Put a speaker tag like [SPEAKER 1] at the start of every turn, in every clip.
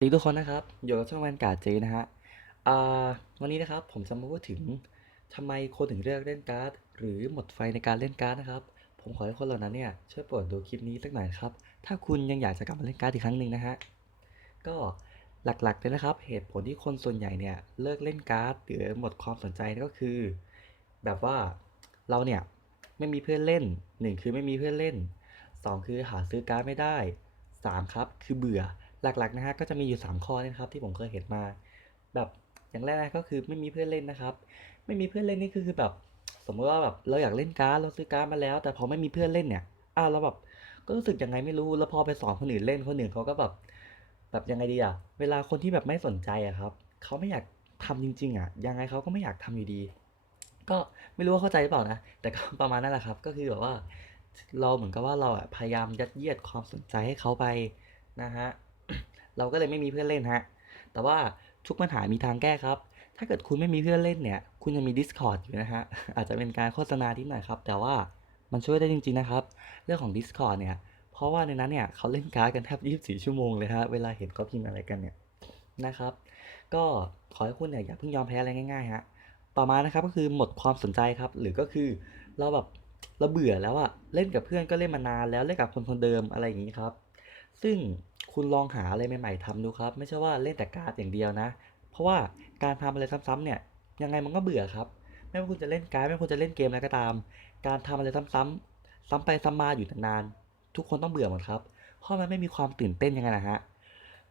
[SPEAKER 1] สวัสดีทุกคนนะครับอยู่กับช่องแวนการ์ดเจนะฮะวันนี้นะครับผมจะมาพูดถึงทำไมคนถึงเลือกเล่นการ์ด หรือหมดไฟในการเล่นการ์ดนะครับ ผมขอให้คนเหล่านั้นเนี่ยช่วยโปรดดูคลิปนี้สักหน่อยครับ ถ้าคุณยังอยากจะกลับมาเล่นการ์ดอีกครั้งหนึ่งนะฮะ ก็หลักๆเลยนะครับ เหตุผลที่คนส่วนใหญ่เนี่ยเลิกเล่นการ์ดหรือหมดความสนใจก็คือ แบบว่าเราเนี่ยไม่มีเพื่อนเล่นหนึ่งคือไม่มีเพื่อนเล่นสองคือหาซื้อการ์ดไม่ได้สามครับคือเบื่อ หลักๆนะฮะก็จะมีอยู่ 3 ข้อนี่นะครับที่ผมเคยเห็นมา แบบอย่างแรกก็คือไม่มีเพื่อนเล่นนะครับ ไม่มีเพื่อนเล่นนี่คือแบบ สมมติว่าแบบเราอยากเล่นการ์ดเราซื้อการ์ดมาแล้ว แต่พอไม่มีเพื่อนเล่นเนี่ยอ้าวเราแบบก็รู้สึกยังไงไม่รู้แล้วพอไปสอนคนอื่นเล่นคนอื่นเขาก็แบบ แบบยังไงดีอะเวลาคนที่แบบไม่สนใจอะครับเขาไม่อยากทำจริง ๆอะยังไงเขาก็ไม่อยากทำอยู่ดี ก็ไม่รู้ว่าเข้าใจหรือเปล่านะแต่ก็ประมาณนั้นแหละครับ ก็คือแบบว่า เราเหมือนกับว่าเราอะพยายามยัดเยียดความสนใจให้เขาไปนะฮะ เราก็เลยไม่มีเพื่อนเล่นฮะ แต่ว่าทุกปัญหามีทางแก้ครับ ถ้าเกิดคุณไม่มีเพื่อนเล่นเนี่ย คุณยังมี Discord อยู่นะฮะ อาจจะเป็นการโฆษณาที่หน่อยครับ แต่ว่ามันช่วยได้จริงๆนะครับ เรื่องของ Discord เนี่ย เพราะว่าในนั้นเนี่ยเขาเล่นการ์ดกันแทบ 24 ชั่วโมงเลยฮะ เวลาเห็นเขาพิมพ์อะไรกันเนี่ยนะครับ ก็ขอให้คุณเนี่ยอย่าเพิ่งยอมแพ้อะไรง่ายๆฮะ ต่อมานะครับก็คือหมดความสนใจครับ หรือก็คือเราแบบเราเบื่อแล้วอะเล่นกับเพื่อนก็เล่นมานานแล้วเล่นกับคนคนเดิมอะไรอย่างนี้ครับ ซึ่ง คุณลองหาอะไรใหม่ๆทำดูครับ ไม่ใช่ว่าเล่นแต่การ์ดอย่างเดียวนะ เพราะว่าการทำอะไรซ้ำๆเนี่ยยังไงมันก็เบื่อครับ ไม่ว่าคุณจะเล่นการ์ดไม่ว่าคุณจะเล่นเกมอะไรก็ตาม การทำอะไรซ้ำๆซ้ำไปซ้ำมาอยู่นานๆทุกคนต้องเบื่อหมดครับ เพราะมันไม่มีความตื่นเต้นยังไงนะฮะ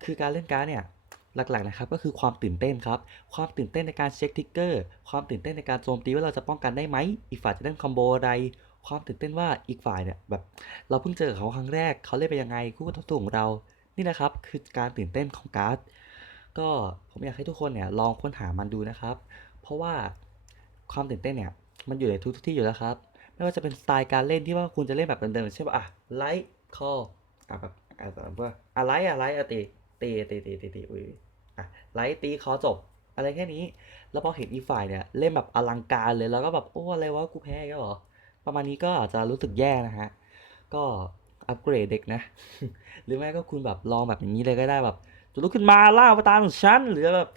[SPEAKER 1] คือการเล่นการ์ดเนี่ยหลักๆนะครับก็คือความตื่นเต้นครับ ความตื่นเต้นในการเช็คทิกเกอร์ ความตื่นเต้นในการโจมตีว่าเราจะป้องกันได้ไหม อีกฝ่ายจะเล่นคอมโบอะไร ความตื่นเต้นว่าอีกฝ่ายเนี่ยแบบเราเพิ่งเจอเขาครั้งแรกเขาเล่นไปยังไงคู่ต่อสู้ของเรา นี่นะครับคือการตื่นเต้นของการ์ดก็ผมอยากให้ทุกคนเนี่ยลองค้นหามันดูนะครับ เพราะว่าความตื่นเต้นเนี่ยมันอยู่ในทุกที่อยู่แล้วครับ ไม่ว่าจะเป็นสไตล์การเล่นที่ว่าคุณจะเล่นแบบเดิมๆเช่นว่าอะไลท์คออะแบบอะแบบว่าอะไลท์อะไลท์อะตีตีตีตีตีตีอุ้ยอะไลท์ตีคอจบ อะไรแค่นี้ แล้วพอเห็นอีฝ่ายเนี่ยเล่นแบบอลังการเลยแล้วก็แบบโอ้อะไรวะกูแพ้ก็หรอประมาณนี้ก็อาจจะรู้สึกแย่นะฮะก็ อัปเกรดเด็กนะ หรือไม่ก็คุณแบบลองแบบอย่างนี้เลยก็ได้แบบจะลุกขึ้นมาล่าอวตารของฉันหรือแบบ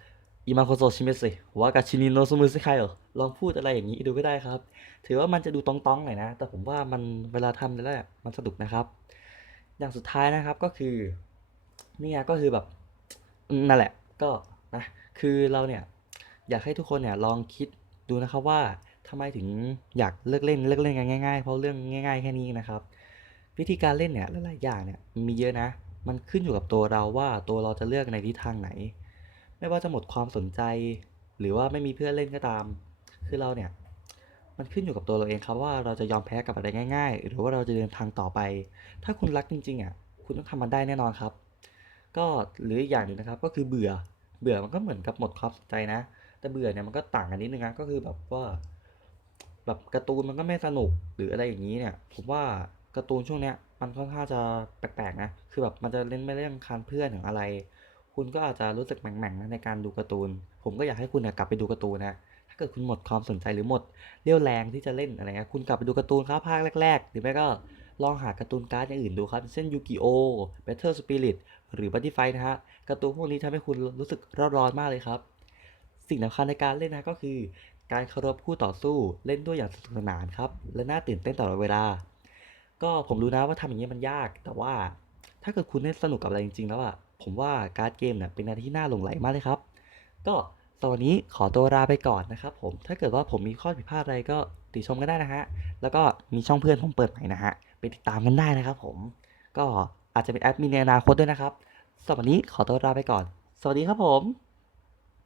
[SPEAKER 1] อิมาโคโซชิเมสึวากาชินิโนซุมุสึไคเหรอลองพูดอะไรอย่างนี้ดูก็ได้ครับ ถือว่ามันจะดูตองๆหน่อยนะ แต่ผมว่ามันเวลาทำแล้วเนี่ยมันสนุกนะครับ อย่างสุดท้ายนะครับก็คือเนี่ยก็คือแบบนั่นแหละก็นะคือเราเนี่ยอยากให้ทุกคนเนี่ยลองคิดดูนะครับว่าทำไมถึงอยากเลิกเล่นเลิกเล่นกันง่ายๆ เพราะเรื่องง่าย ๆ แค่นี้นะครับ วิธีการเล่นเนี่ยหลายๆอย่างเนี่ยมีเยอะนะ มันขึ้นอยู่กับตัวเราว่าตัวเราจะเลือกในทิศทางไหน ไม่ว่าจะหมดความสนใจ หรือว่าไม่มีเพื่อนเล่นก็ตาม คือเราเนี่ยมันขึ้นอยู่กับตัวเราเองครับว่าเราจะยอมแพ้กับอะไรง่ายๆ หรือว่าเราจะเดินทางต่อไป ถ้าคุณรักจริงๆอะคุณต้องทำมันได้แน่นอนครับ ก็หรืออีกอย่างนึงนะครับก็คือเบื่อเบื่อมันก็เหมือนกับหมดความสนใจนะ แต่เบื่อเนี่ยมันก็ต่างกันนิดนึงนะก็คือแบบว่าแบบการ์ตูนมันก็ไม่สนุกหรืออะไรอย่างนี้เนี่ยผมว่า การ์ตูนช่วงเนี้ยมันค่อนข้างจะแปลกๆนะ คือแบบมันจะเล่นไม่เรื่องคานเพื่อนถึงออะไร คุณก็อาจจะรู้สึกแหม่งๆนะในการดูการ์ตูน ผมก็อยากให้คุณกลับไปดูการ์ตูนนะ ถ้าเกิดคุณหมดความสนใจหรือหมดเรี่ยวแรงที่จะเล่นอะไรเงี้ย คุณกลับไปดูการ์ตูนครับภาคแรกๆ หรือไม่ก็ลองหาการ์ตูนการ์ดอย่างอื่นดูครับ เช่นยูกิโอ Battle Spirit หรือ Buddy Fight นะฮะ การ์ตูนพวกนี้ทำให้คุณรู้สึกร้อนร้อนมากเลยครับ สิ่งสำคัญในการเล่นนะก็คือ การเคารพคู่ต่อสู้ เล่นด้วยอย่างสนุกสนานครับ และน่าตื่นเต้นตลอดเวลา ก็ผมรู้นะว่าทำอย่างนี้มันยาก แต่ว่าถ้าเกิดคุณเล่นสนุกกับอะไรจริงๆ แล้วอะผมว่าการ์ดเกมเนี่ยเป็นอะไรที่น่าหลงไหลมากเลยครับ ก็สำหรับวันนี้ขอตัวลาไปก่อนนะครับผม ถ้าเกิดว่าผมมีข้อผิดพลาดอะไรก็ติชมกันได้นะฮะ แล้วก็มีช่องเพื่อนผมเปิดใหม่นะฮะ ไปติดตามกันได้นะครับผม ก็อาจจะเป็นแอดมินในอนาคตด้วยนะครับสำหรับวันนี้ขอตัวลาไปก่อน สวัสดีครับผม